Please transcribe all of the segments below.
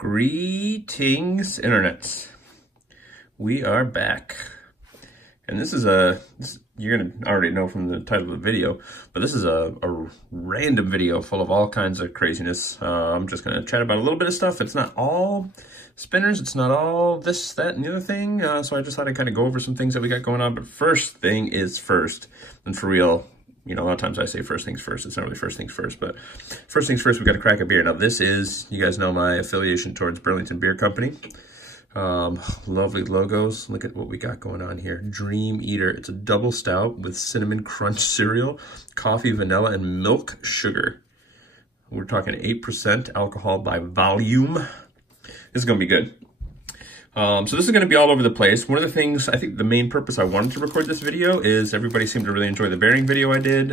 Greetings, internets. We are back. And this is you're gonna already know from the title of the video, but this is a random video full of all kinds of craziness. I'm just gonna chat about a little bit of stuff. It's not all spinners, it's not all this, that, and the other thing. So I just thought I'd kind of go over some things that we got going on. But first thing is first, and for real, you know, a lot of times I say first things first. It's not really first things first, but first things first, we got to crack a beer. Now this is, you guys know my affiliation towards Burlington Beer Company. Lovely logos. Look at what we got going on here. Dream Eater. It's a double stout with cinnamon crunch cereal, coffee, vanilla, and milk sugar. We're talking 8% alcohol by volume. This is going to be good. So this is going to be all over the place. One of the things, I think the main purpose I wanted to record this video is everybody seemed to really enjoy the bearing video I did.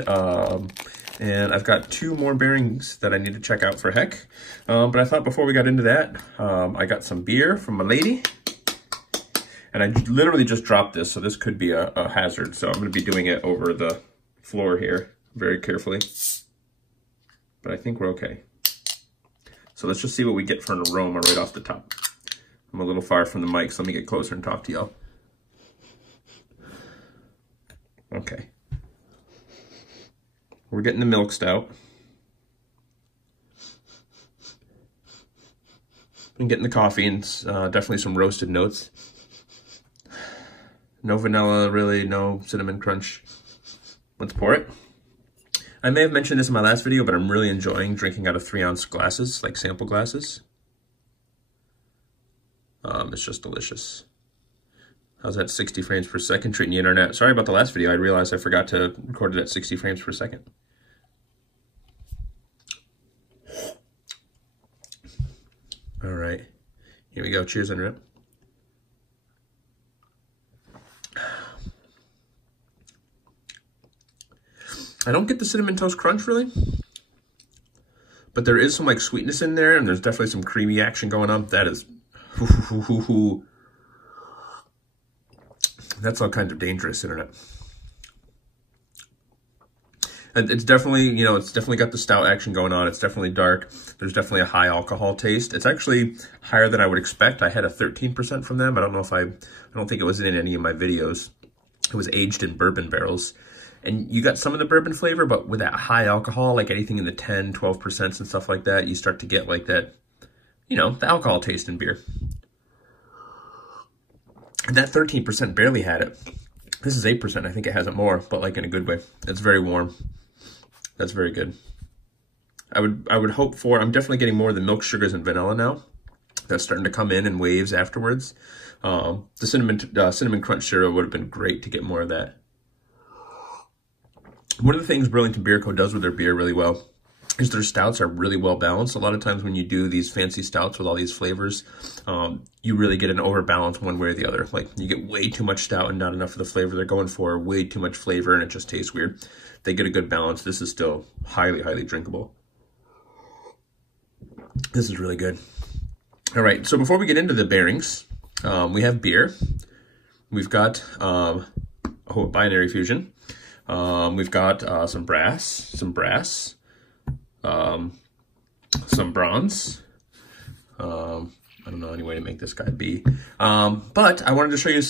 And I've got 2 more bearings that I need to check out for heck. But I thought before we got into that, I got some beer from my lady. And I literally just dropped this, so this could be a hazard. So I'm going to be doing it over the floor here very carefully. But I think we're okay. So let's just see what we get for an aroma right off the top. I'm a little far from the mic, so let me get closer and talk to y'all. Okay. We're getting the milk stout. I'm getting the coffee and definitely some roasted notes. No vanilla, really, no cinnamon crunch. Let's pour it. I may have mentioned this in my last video, but I'm really enjoying drinking out of 3-ounce glasses, like sample glasses. It's just delicious. How's that 60 frames per second treating the internet? Sorry about the last video. I realized I forgot to record it at 60 frames per second. All right, here we go. Cheers, internet. I don't get the Cinnamon Toast Crunch really, but there is some like sweetness in there, and there's definitely some creamy action going on. That is, that's all kinds of dangerous, internet. And it's definitely, you know, it's definitely got the stout action going on. It's definitely dark. There's definitely a high alcohol taste. It's actually higher than I would expect. I had a 13% from them. I don't know if I don't think it was in any of my videos. It was aged in bourbon barrels. And you got some of the bourbon flavor, but with that high alcohol, like anything in the 10, 12% and stuff like that, you start to get like that, you know, the alcohol taste in beer. And that 13% barely had it. This is 8%. I think it has it more, but like in a good way. It's very warm. That's very good. I would hope for, I'm definitely getting more of the milk sugars and vanilla now. That's starting to come in waves afterwards. The cinnamon crunch cereal would have been great to get more of that. One of the things Burlington Beer Co. does with their beer really well is their stouts are really well balanced. A lot of times when you do these fancy stouts with all these flavors, you really get an overbalance one way or the other. Like you get way too much stout and not enough of the flavor they're going for, way too much flavor and it just tastes weird. They get a good balance. This is still highly, highly drinkable. This is really good. All right, so before we get into the bearings, we have beer. We've got binary fusion. We've got some brass, some bronze. I don't know any way to make this guy B. But I wanted to show you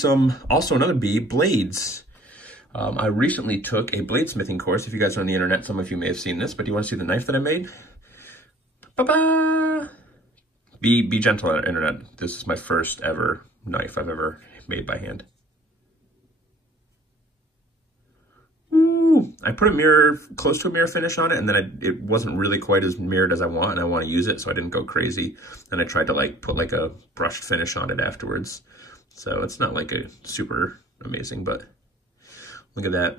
also another B, blades. I recently took a bladesmithing course. If you guys are on the internet, some of you may have seen this, but do you want to see the knife that I made? Ba-ba! Be gentle on the internet. This is my first ever knife I've ever made by hand. I put a mirror, close to a mirror finish on it, and then it wasn't really quite as mirrored as I want, and I want to use it, so I didn't go crazy. And I tried to like put like a brushed finish on it afterwards. So it's not like a super amazing, but look at that.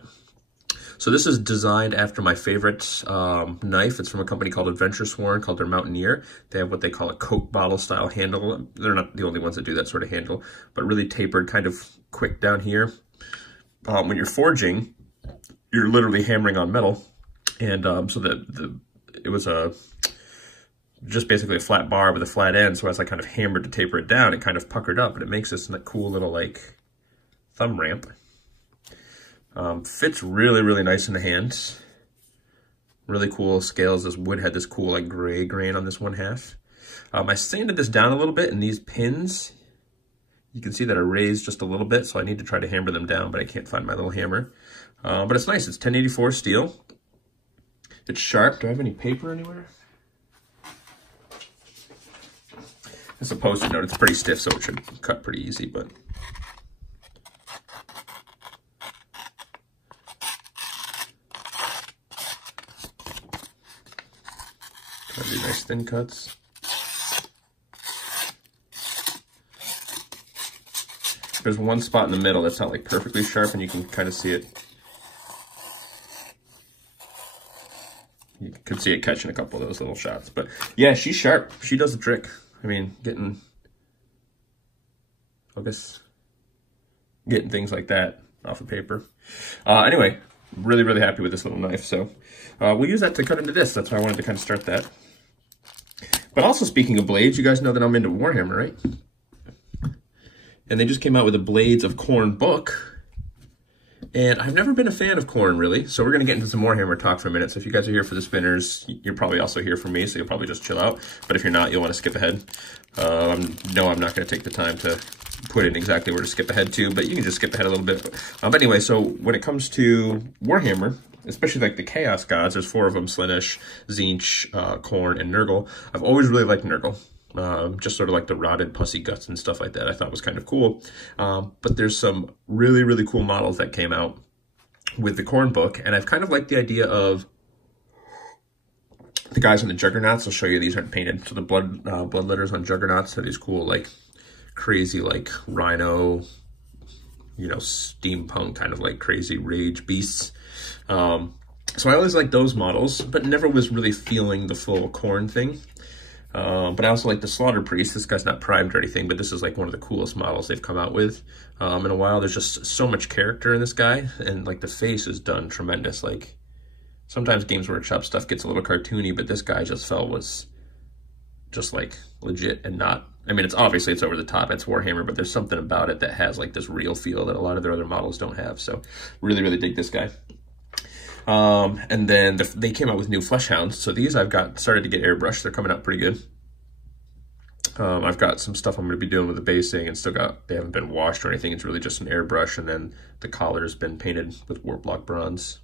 So this is designed after my favorite knife. It's from a company called Adventuresworn, called their Mountaineer. They have what they call a Coke bottle style handle. They're not the only ones that do that sort of handle, but really tapered, kind of quick down here. When you're forging, you're literally hammering on metal, and so it was just basically a flat bar with a flat end. So as I kind of hammered to taper it down, it kind of puckered up, and it makes this cool little like thumb ramp. Fits really, really nice in the hands. Really cool scales. This wood had this cool like gray grain on this one half. I sanded this down a little bit, and these pins, you can see that are raised just a little bit, so I need to try to hammer them down, but I can't find my little hammer. But it's nice. It's 1084 steel. It's sharp. Do I have any paper anywhere? It's a Post-it note. It's pretty stiff, so it should cut pretty easy, but... try to do nice thin cuts. There's one spot in the middle that's not like perfectly sharp, and you can kind of see it. You could see it catching a couple of those little shots. But yeah, she's sharp. She does the trick. I mean, getting focus, getting things like that off of paper. Anyway, really, really happy with this little knife. So we'll use that to cut into this. That's why I wanted to kind of start that. But also, speaking of blades, you guys know that I'm into Warhammer, right? And they just came out with a Blades of Khorne book. And I've never been a fan of Khorne, really. So we're going to get into some Warhammer talk for a minute. So if you guys are here for the spinners, you're probably also here for me, so you'll probably just chill out. But if you're not, you'll want to skip ahead. No, I'm not going to take the time to put in exactly where to skip ahead to, but you can just skip ahead a little bit. But anyway, so when it comes to Warhammer, especially like the Chaos Gods, there's 4 of them: Slaanesh, Tzeentch, Khorne, and Nurgle. I've always really liked Nurgle. Just sort of like the rotted pussy guts and stuff like that I thought was kind of cool. But there's some really, really cool models that came out with the Khorne book, and I've kind of liked the idea of the guys on the Juggernauts. I'll show you, these aren't painted. So the blood letters on Juggernauts are these cool, like, crazy, like, rhino, you know, steampunk kind of like crazy rage beasts. So I always liked those models, but never was really feeling the full Khorne thing. But I also like the Slaughter Priest. This guy's not primed or anything, but this is like one of the coolest models they've come out with in a while. There's just so much character in this guy, and like the face is done tremendous. Like sometimes Games Workshop stuff gets a little cartoony, but this guy just was just like legit and not, I mean, it's obviously it's over the top, it's Warhammer, but there's something about it that has like this real feel that a lot of their other models don't have. So really, really dig this guy. And then they came out with new Flesh Hounds. So these I've got started to get airbrushed. They're coming out pretty good. I've got some stuff I'm going to be doing with the basing, and they haven't been washed or anything. It's really just an airbrush, and then the collar's been painted with Warplock bronze.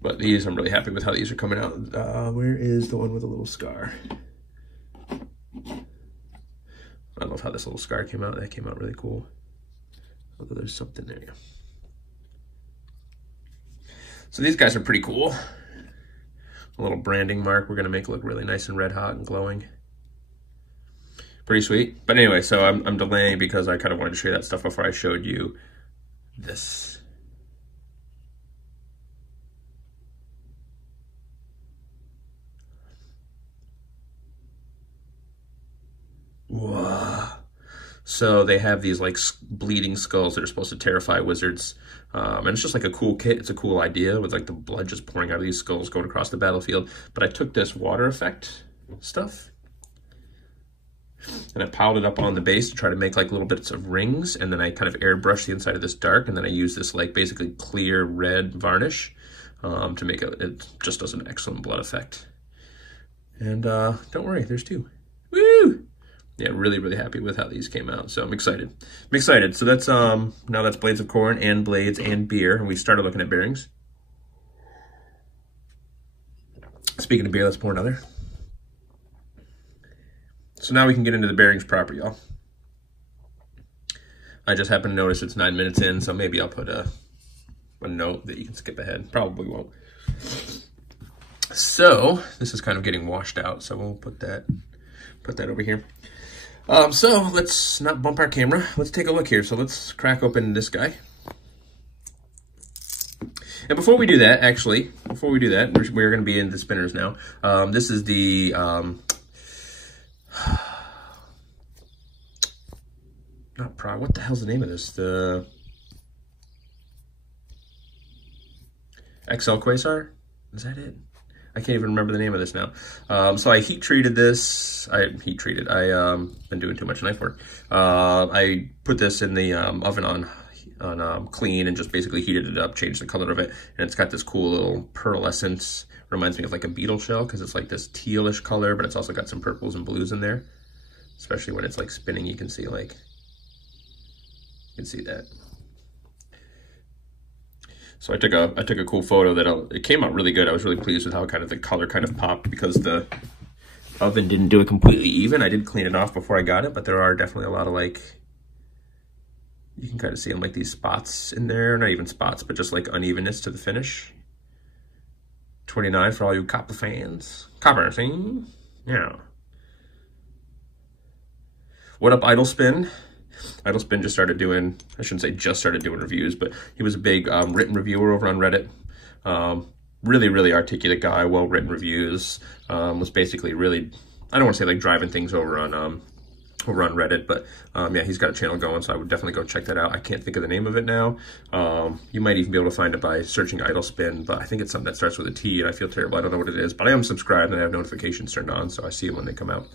But these, I'm really happy with how these are coming out. Where is the one with a little scar? I don't know how this little scar came out. That came out really cool. Although there's something there. So these guys are pretty cool. A little branding mark we're gonna make look really nice and red hot and glowing. Pretty sweet. But anyway, so I'm delaying because I kind of wanted to show you that stuff before I showed you this. Whoa. So they have these like bleeding skulls that are supposed to terrify wizards. And it's just like a cool kit. It's a cool idea with like the blood just pouring out of these skulls going across the battlefield. But I took this water effect stuff and I piled it up on the base to try to make like little bits of rings. And then I kind of airbrushed the inside of this dark. And then I used this like basically clear red varnish to make it just does an excellent blood effect. And don't worry, there's 2. Woo! Yeah, really, really happy with how these came out. So I'm excited. I'm excited. So that's now that's Blades of Khorne and Blades and beer. And we started looking at bearings. Speaking of beer, let's pour another. So now we can get into the bearings proper, y'all. I just happened to notice it's 9 minutes in, so maybe I'll put a note that you can skip ahead. Probably won't. So this is kind of getting washed out, so we'll put that over here. So let's not bump our camera. Let's take a look here. So let's crack open this guy. And before we do that, we're going to be in the spinners now. This is the what the hell's the name of this? The XL Quasar? Is that it? I can't even remember the name of this now. So I heat treated this. I've been doing too much knife work. I put this in the oven on clean and just basically heated it up, changed the color of it, and it's got this cool little pearlescent Reminds me of like a beetle shell because it's like this tealish color, but it's also got some purples and blues in there. Especially when it's like spinning, you can see like, you can see that. So I took a cool photo that it came out really good. I was really pleased with how kind of the color kind of popped because the oven didn't do it completely even. I did clean it off before I got it, but there are definitely a lot of like, you can kind of see them like these spots in there, not even spots, but just like unevenness to the finish. 29 for all you copper fans. Copper, see? Yeah. What up, Idle Spin? Idle Spin just started doing, I shouldn't say just started doing reviews, but he was a big written reviewer over on Reddit. Really, really articulate guy, well-written reviews. Was basically really, I don't want to say like driving things over on Reddit, but yeah, he's got a channel going, so I would definitely go check that out. I can't think of the name of it now. You might even be able to find it by searching Idle Spin, but I think it's something that starts with a T, and I feel terrible. I don't know what it is, but I am subscribed and I have notifications turned on, so I see them when they come out.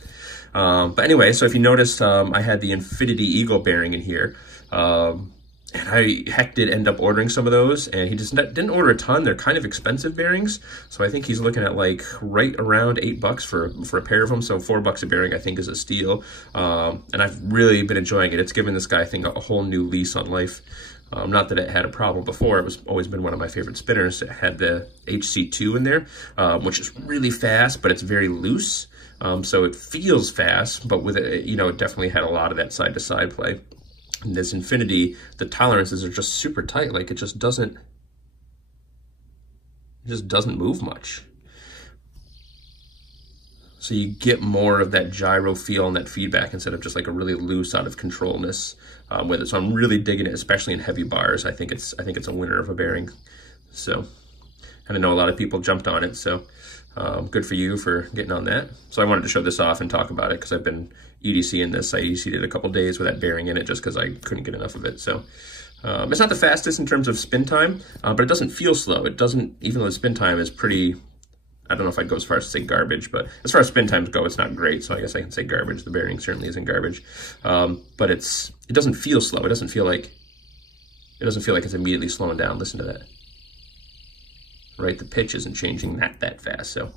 But anyway, so if you noticed, I had the Infinity Eagle bearing in here. And I did end up ordering some of those, and he just didn't order a ton. They're kind of expensive bearings, so I think he's looking at like right around $8 for a pair of them. So $4 a bearing I think is a steal, and I've really been enjoying it. It's given this guy I think a whole new lease on life. Not that it had a problem before. It was always been one of my favorite spinners. It had the HC2 in there, which is really fast, but it's very loose. So it feels fast, but with it, you know, it definitely had a lot of that side-to-side play. And this Infinity, the tolerances are just super tight. Like it just doesn't move much. So you get more of that gyro feel and that feedback instead of just like a really loose, out of controlness with it. So I'm really digging it, especially in heavy bars. I think it's a winner of a bearing. So, and I know a lot of people jumped on it. So good for you for getting on that. So I wanted to show this off and talk about it because I've been EDCing this. I EDC'd it a couple days with that bearing in it just because I couldn't get enough of it. So it's not the fastest in terms of spin time, but it doesn't feel slow. It doesn't, even though the spin time is pretty, I don't know if I'd go as far as to say garbage, but as far as spin times go, it's not great. So I guess I can say garbage. The bearing certainly isn't garbage, but it doesn't feel slow. It doesn't feel like it's immediately slowing down. Listen to that. Right, the pitch isn't changing that fast, so.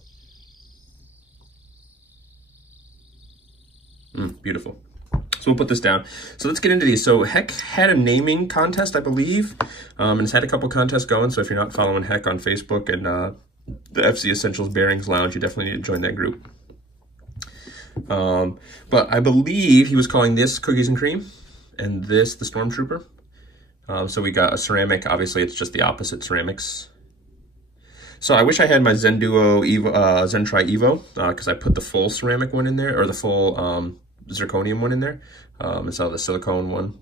Beautiful. So we'll put this down. So let's get into these. So Heck had a naming contest, I believe, and it's had a couple contests going, so if you're not following Heck on Facebook and the FC Essentials Bearings Lounge, you definitely need to join that group. But I believe he was calling this Cookies and Cream, and this the Stormtrooper. So we got a ceramic, obviously it's just the opposite ceramics. So I wish I had my Zen Duo Evo, Zen-Tri Evo, because I put the full ceramic one in there, or the full zirconium one in there, instead of the silicone one.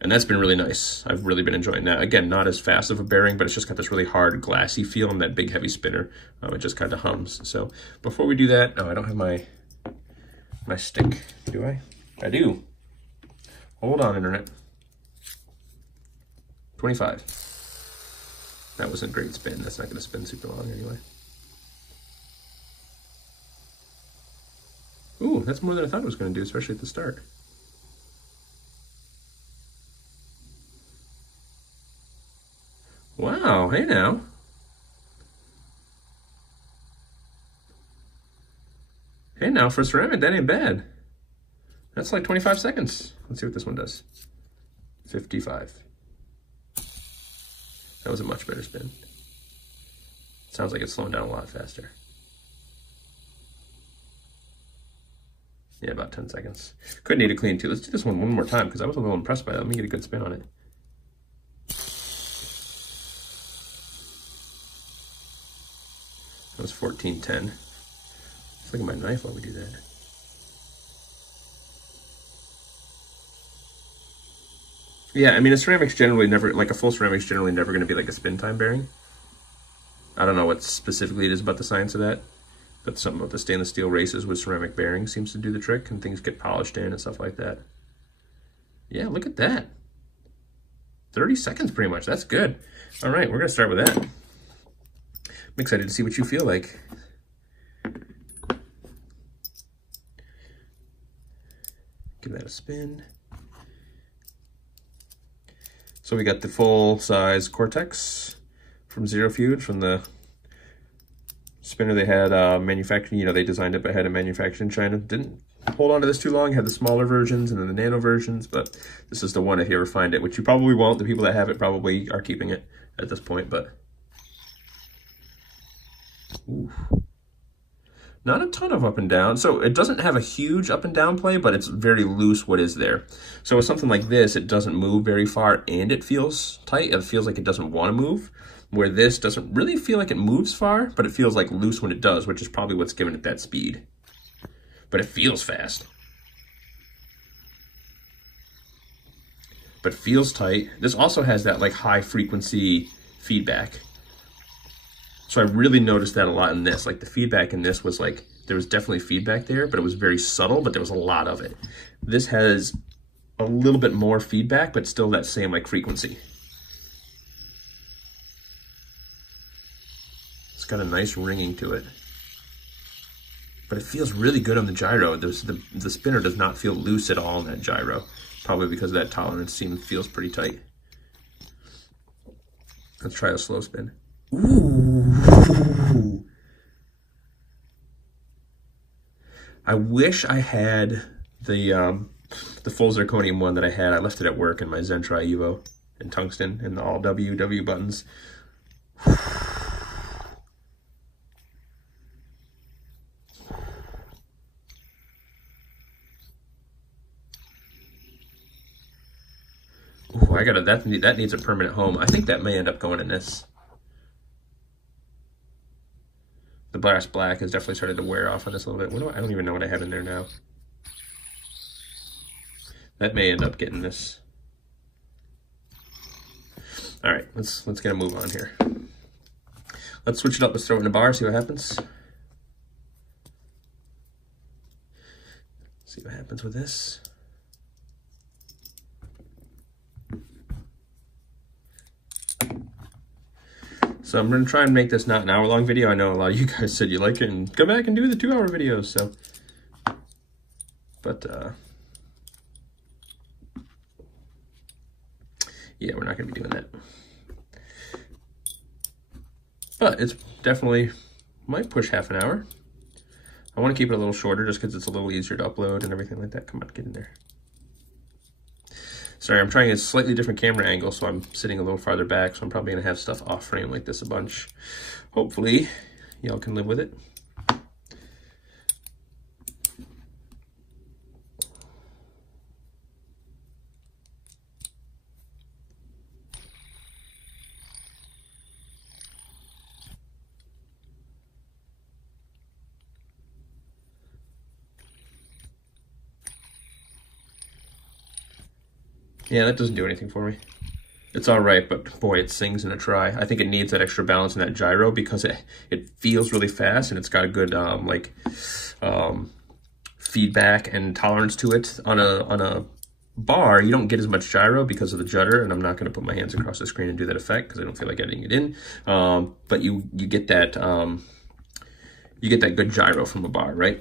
And that's been really nice. I've really been enjoying that. Again, not as fast of a bearing, but it's just got this really hard, glassy feel and that big, heavy spinner. It just kind of hums. So before we do that, no, I don't have my stick, do I? I do. Hold on, Internet. 25. That wasn't a great spin. That's not going to spin super long anyway. Ooh, that's more than I thought it was going to do, especially at the start. Wow, hey now. Hey now, for ceramic, that ain't bad. That's like 25 seconds. Let's see what this one does. 55. That was a much better spin. Sounds like it's slowing down a lot faster. Yeah, about 10 seconds. Could need a clean too. Let's do this one more time because I was a little impressed by that. Let me get a good spin on it. That was 14:10. Let's look at my knife while we do that. Yeah, I mean, a ceramic's generally never, like a full ceramic's generally never going to be like a spin time bearing. I don't know what specifically it is about the science of that, but something about the stainless steel races with ceramic bearings seems to do the trick, and things get polished in and stuff like that. Yeah, look at that. 30 seconds pretty much. That's good. All right, we're going to start with that. I'm excited to see what you feel like. Give that a spin. So we got the full size Cortex from Zero Feud from the spinner they had manufactured, you know, they designed it but had it manufactured in China. Didn't hold on to this too long, had the smaller versions and then the nano versions, but this is the one if you ever find it, which you probably won't. The people that have it probably are keeping it at this point, but ooh. Not a ton of up and down. So it doesn't have a huge up and down play, but it's very loose what is there. So with something like this, it doesn't move very far and it feels tight. It feels like it doesn't want to move, where this doesn't really feel like it moves far, but it feels like loose when it does, which is probably what's giving it that speed. But it feels fast. But feels tight. This also has that like high frequency feedback. So I really noticed that a lot in this. Like the feedback in this was like, there was definitely feedback there, but it was very subtle, but there was a lot of it. This has a little bit more feedback, but still that same like frequency. It's got a nice ringing to it. But it feels really good on the gyro. The spinner does not feel loose at all in that gyro. Probably because of that tolerance feels pretty tight. Let's try a slow spin. Ooh. I wish I had the full zirconium one that I had. I left it at work in my Zentra Evo in tungsten and the all W buttons. Ooh, that needs a permanent home. I think that may end up going in this. The brass black has definitely started to wear off on this a little bit. I don't even know what I have in there now. That may end up getting this. All right, let's get a move on here. Let's switch it up. Let's throw it in a bar, see what happens. See what happens with this. So I'm going to try and make this not an hour-long video. I know a lot of you guys said you like it and come back and do the 2-hour videos. So, but yeah, we're not going to be doing that. But it's definitely might push half an hour. I want to keep it a little shorter just because it's a little easier to upload and everything like that. Come on, get in there. Sorry, I'm trying a slightly different camera angle, so I'm sitting a little farther back, so I'm probably going to have stuff off frame like this a bunch. Hopefully, y'all can live with it. Yeah, that doesn't do anything for me. It's all right, but boy, it sings in a try. I think it needs that extra balance in that gyro because it feels really fast and it's got a good feedback and tolerance to it. On a bar, you don't get as much gyro because of the judder, and I'm not going to put my hands across the screen and do that effect because I don't feel like editing it in. But you get that good gyro from a bar, right?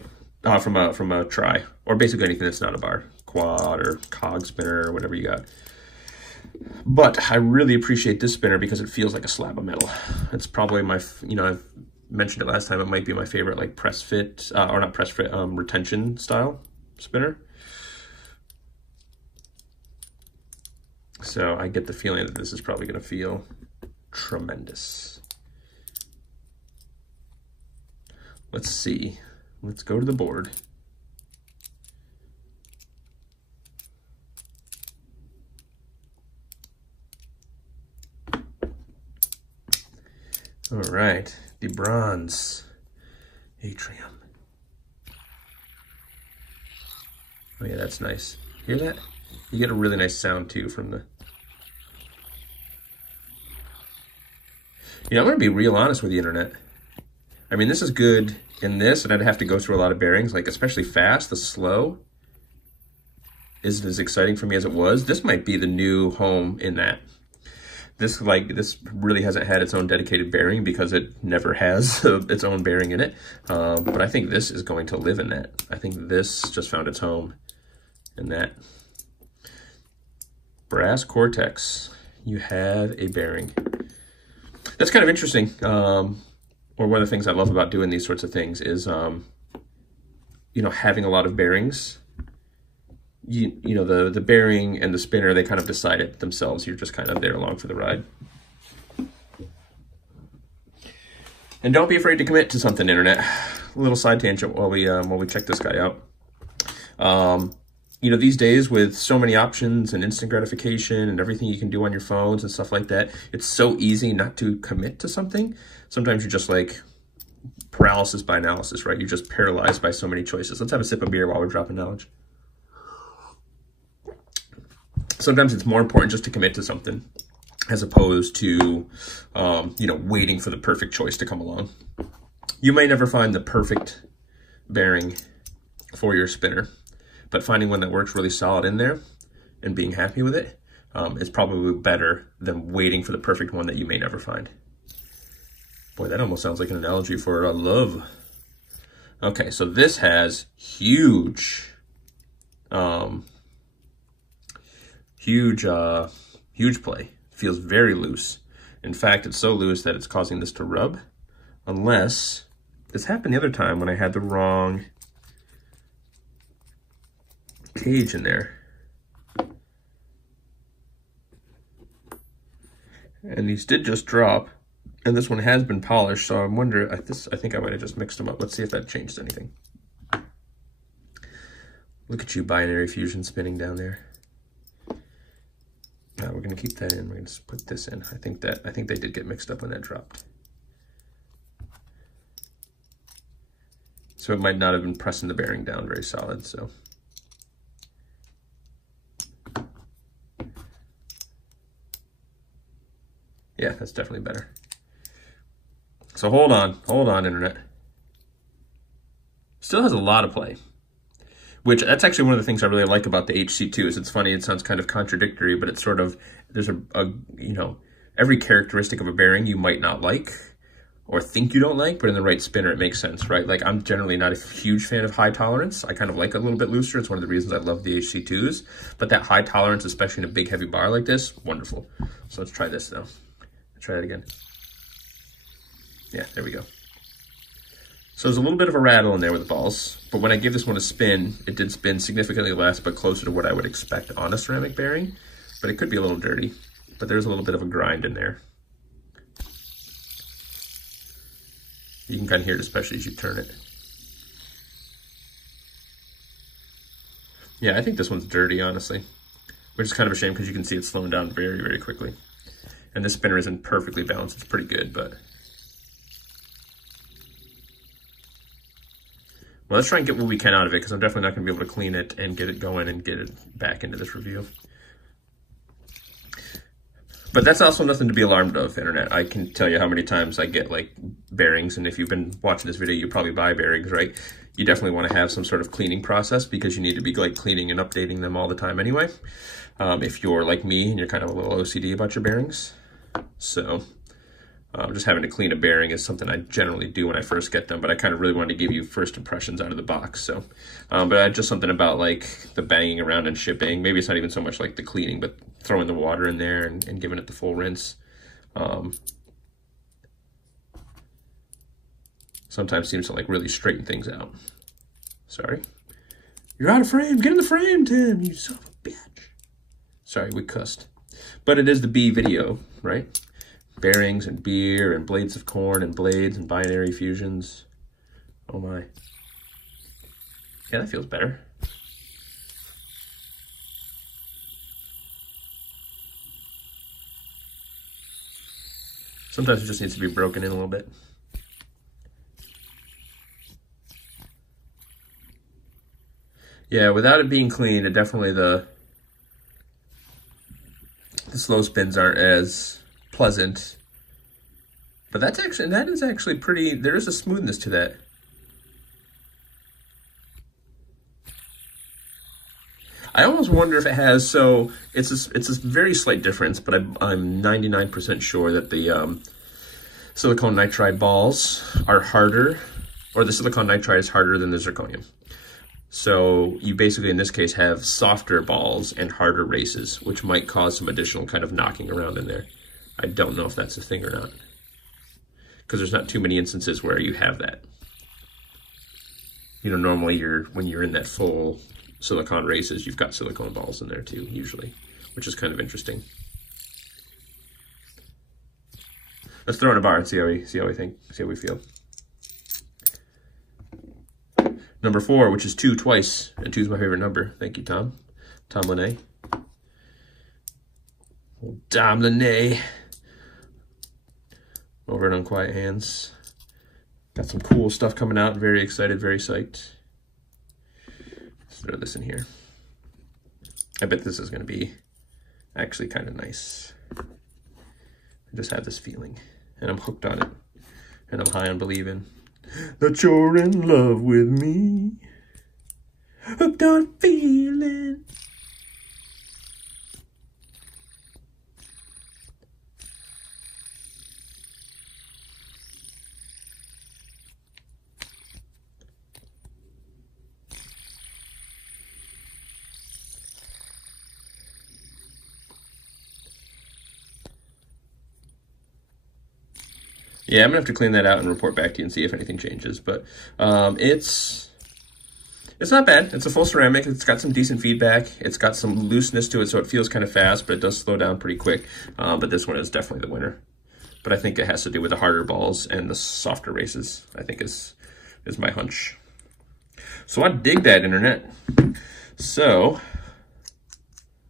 From a try, or basically anything that's not a bar. Quad or cog spinner or whatever you got. But I really appreciate this spinner because it feels like a slab of metal. It's probably my, I've mentioned it last time, it might be my favorite like press fit, or not press fit, retention style spinner. So I get the feeling that this is probably going to feel tremendous. Let's see. Let's go to the board. All right, the bronze atrium. Oh yeah, that's nice. Hear that? You get a really nice sound too from the... I'm gonna be real honest with the internet. I mean, this is good in this, and I'd have to go through a lot of bearings, like especially fast. The slow isn't as exciting for me as it was. This might be the new home in that. This really hasn't had its own dedicated bearing because it never has its own bearing in it. But I think this is going to live in that. I think this just found its home in that. Brass Cortex, you have a bearing. That's kind of interesting. or one of the things I love about doing these sorts of things is, you know, having a lot of bearings. You know, the bearing and the spinner, they kind of decide it themselves. You're just kind of there along for the ride. And don't be afraid to commit to something, internet. A little side tangent while we check this guy out. You know, these days with so many options and instant gratification and everything you can do on your phones and stuff like that, it's so easy not to commit to something. Sometimes you're just like paralysis by analysis, right? You're just paralyzed by so many choices. Let's have a sip of beer while we're dropping knowledge. Sometimes it's more important just to commit to something as opposed to, you know, waiting for the perfect choice to come along. You may never find the perfect bearing for your spinner, but finding one that works really solid in there and being happy with it is probably better than waiting for the perfect one that you may never find. Boy, that almost sounds like an analogy for love. Okay, so this has huge play. Feels very loose. In fact, it's so loose that it's causing this to rub, unless this happened the other time when I had the wrong cage in there. And these did just drop, and this one has been polished, so I'm wondering, I think I might have just mixed them up. Let's see if that changed anything. Look at you, binary fusion spinning down there. We're going to keep that in. We're going to just put this in. I think they did get mixed up when that dropped. So it might not have been pressing the bearing down very solid. So yeah, that's definitely better. So hold on, internet. Still has a lot of play. Which, that's actually one of the things I really like about the HC2 is it's funny, it sounds kind of contradictory, but it's sort of, there's a you know, every characteristic of a bearing you might not like or think you don't like, but in the right spinner, it makes sense, right? Like, I'm generally not a huge fan of high tolerance. I kind of like a little bit looser. It's one of the reasons I love the HC2s, but that high tolerance, especially in a big heavy bar like this, wonderful. So let's try this now. Try it again. Yeah, there we go. So there's a little bit of a rattle in there with the balls, but when I gave this one a spin, it did spin significantly less, but closer to what I would expect on a ceramic bearing. But it could be a little dirty, but there's a little bit of a grind in there. You can kind of hear it, especially as you turn it. Yeah, I think this one's dirty, honestly, which is kind of a shame because you can see it's slowing down very, very quickly. And this spinner isn't perfectly balanced. It's pretty good, but... Well, let's try and get what we can out of it, because I'm definitely not going to be able to clean it and get it going and get it back into this review. But that's also nothing to be alarmed of, internet. I can tell you how many times I get, like, bearings, and if you've been watching this video, you probably buy bearings, right? You definitely want to have some sort of cleaning process, because you need to be, like, cleaning and updating them all the time anyway. If you're like me and you're kind of a little OCD about your bearings. So... just having to clean a bearing is something I generally do when I first get them, but I kind of really wanted to give you first impressions out of the box. So, but just something about like the banging around and shipping. Maybe it's not even so much like the cleaning, but throwing the water in there and giving it the full rinse. Sometimes seems to like really straighten things out. Sorry. You're out of frame. Get in the frame, Tim, you son of a bitch. Sorry, we cussed. But it is the B video, right? Bearings and beer and blades of Khorne and blades and binary fusions. Oh my. Yeah, that feels better. Sometimes it just needs to be broken in a little bit. Yeah, without it being clean, it definitely the slow spins aren't as pleasant, but that is actually pretty, there is a smoothness to that. I almost wonder if it has, so it's a very slight difference, but I'm 99% sure that the silicone nitride balls are harder, or the silicone nitride is harder than the zirconium. So you basically, in this case, have softer balls and harder races, which might cause some additional kind of knocking around in there. I don't know if that's a thing or not. because there's not too many instances where you have that. You know, normally when you're in that full silicone races, you've got silicone balls in there too, usually, which is kind of interesting. Let's throw in a bar and see how we feel. Number 4, which is 2 twice, and 2 is my favorite number. Thank you, Tom. Tom Lene. Tom Lene. Over at Unquiet Hands. Got some cool stuff coming out. Very excited, very psyched. Let's throw this in here. I bet this is going to be actually kind of nice. I just have this feeling, and I'm hooked on it, and I'm high on believing that you're in love with me. Hooked on feeling. Yeah, I'm gonna have to clean that out and report back to you and see if anything changes. But it's not bad. It's a full ceramic. It's got some decent feedback. It's got some looseness to it, so it feels kind of fast, but it does slow down pretty quick. But this one is definitely the winner. But I think it has to do with the harder balls and the softer races, I think is my hunch. So I dig that, internet. So,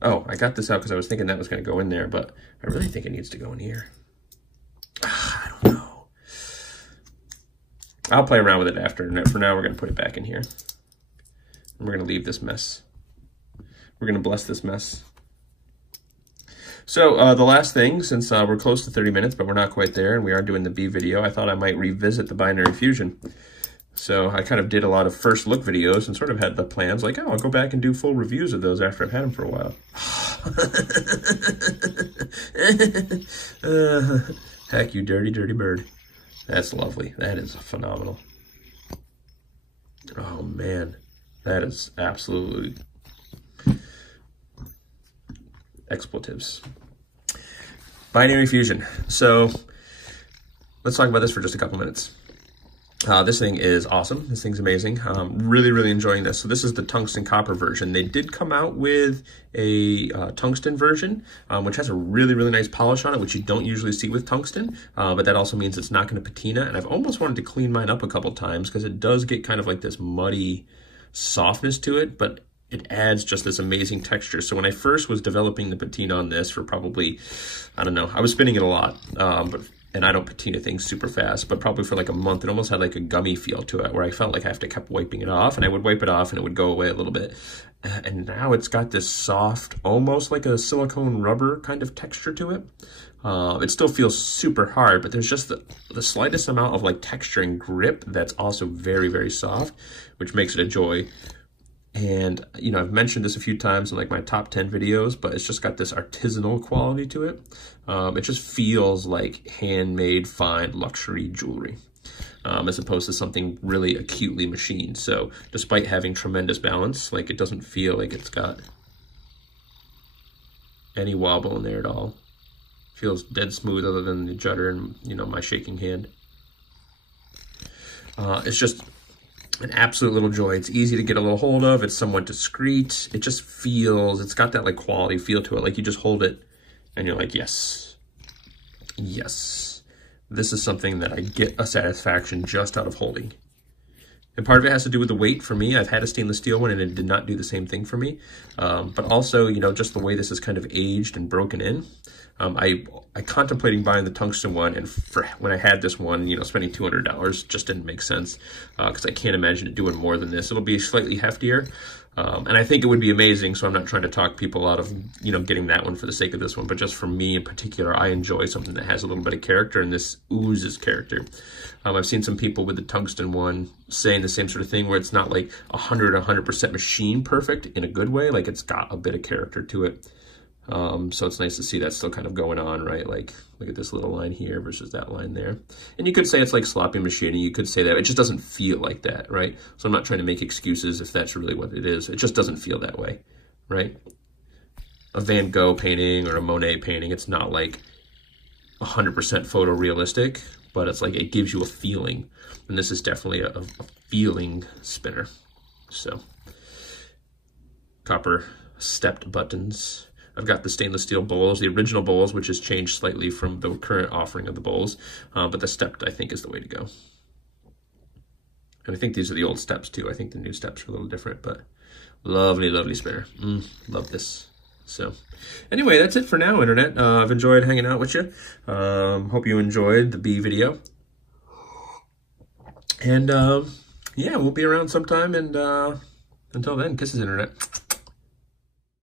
oh, I got this out because I was thinking that was gonna go in there, but I really think it needs to go in here. I don't know. I'll play around with it after. For now, we're going to put it back in here. And we're going to leave this mess. We're going to bless this mess. So the last thing, since we're close to 30 minutes, but we're not quite there, and we are doing the B video, I thought I might revisit the binary fusion. So I kind of did a lot of first look videos and sort of had the plans like, oh, I'll go back and do full reviews of those after I've had them for a while. Heck, you dirty, dirty bird. That's lovely. That is phenomenal. Oh, man. That is absolutely expletives. Binary fusion. So let's talk about this for just a couple minutes. This thing is awesome. This thing's amazing. Really, really enjoying this. So this is the tungsten copper version. They did come out with a tungsten version, which has a really, really nice polish on it, which you don't usually see with tungsten. But that also means it's not going to patina. And I've almost wanted to clean mine up a couple times because it does get kind of like this muddy softness to it, but it adds just this amazing texture. So when I first was developing the patina on this for probably, I don't know, I was spinning it a lot, and I don't patina things super fast, but probably for like a month, it almost had like a gummy feel to it where I felt like I have to keep wiping it off, and I would wipe it off and it would go away a little bit. And now it's got this soft, almost like a silicone rubber kind of texture to it. It still feels super hard, but there's just the slightest amount of like texture and grip that's also very, very soft, which makes it a joy. And, you know, I've mentioned this a few times in like my top 10 videos, but it's just got this artisanal quality to it. It just feels like handmade, fine luxury jewelry, as opposed to something really acutely machined. So despite having tremendous balance, like it doesn't feel like it's got any wobble in there at all. Feels dead smooth other than the judder and, you know, my shaking hand. It's just an absolute little joy. It's easy to get a little hold of. It's somewhat discreet. It just feels, it's got that like quality feel to it. Like you just hold it and you're like, yes, yes, this is something that I get a satisfaction just out of holding. And part of it has to do with the weight for me. I've had a stainless steel one and it did not do the same thing for me. But also, you know, just the way this is kind of aged and broken in. I contemplating buying the tungsten one, and for when I had this one, you know, spending $200 just didn't make sense because I can't imagine it doing more than this. It'll be slightly heftier, and I think it would be amazing, so I'm not trying to talk people out of, you know, getting that one for the sake of this one, but just for me in particular, I enjoy something that has a little bit of character, and this oozes character. I've seen some people with the tungsten one saying the same sort of thing where it's not like 100% machine perfect in a good way, like it's got a bit of character to it. So it's nice to see that still kind of going on, right? Like, look at this little line here versus that line there. And you could say it's like sloppy machining. You could say that. It just doesn't feel like that, right? So I'm not trying to make excuses if that's really what it is. It just doesn't feel that way, right? A Van Gogh painting or a Monet painting, it's not like 100% photorealistic, but it's like it gives you a feeling. And this is definitely a feeling spinner. So, copper stepped buttons. I've got the stainless steel bowls, the original bowls, which has changed slightly from the current offering of the bowls, but the stepped, I think, is the way to go. And I think these are the old steps too. I think the new steps are a little different, but lovely, lovely spinner. Love this. So anyway, that's it for now, Internet. I've enjoyed hanging out with you. Hope you enjoyed the bee video. And yeah, we'll be around sometime. And until then, kisses, Internet.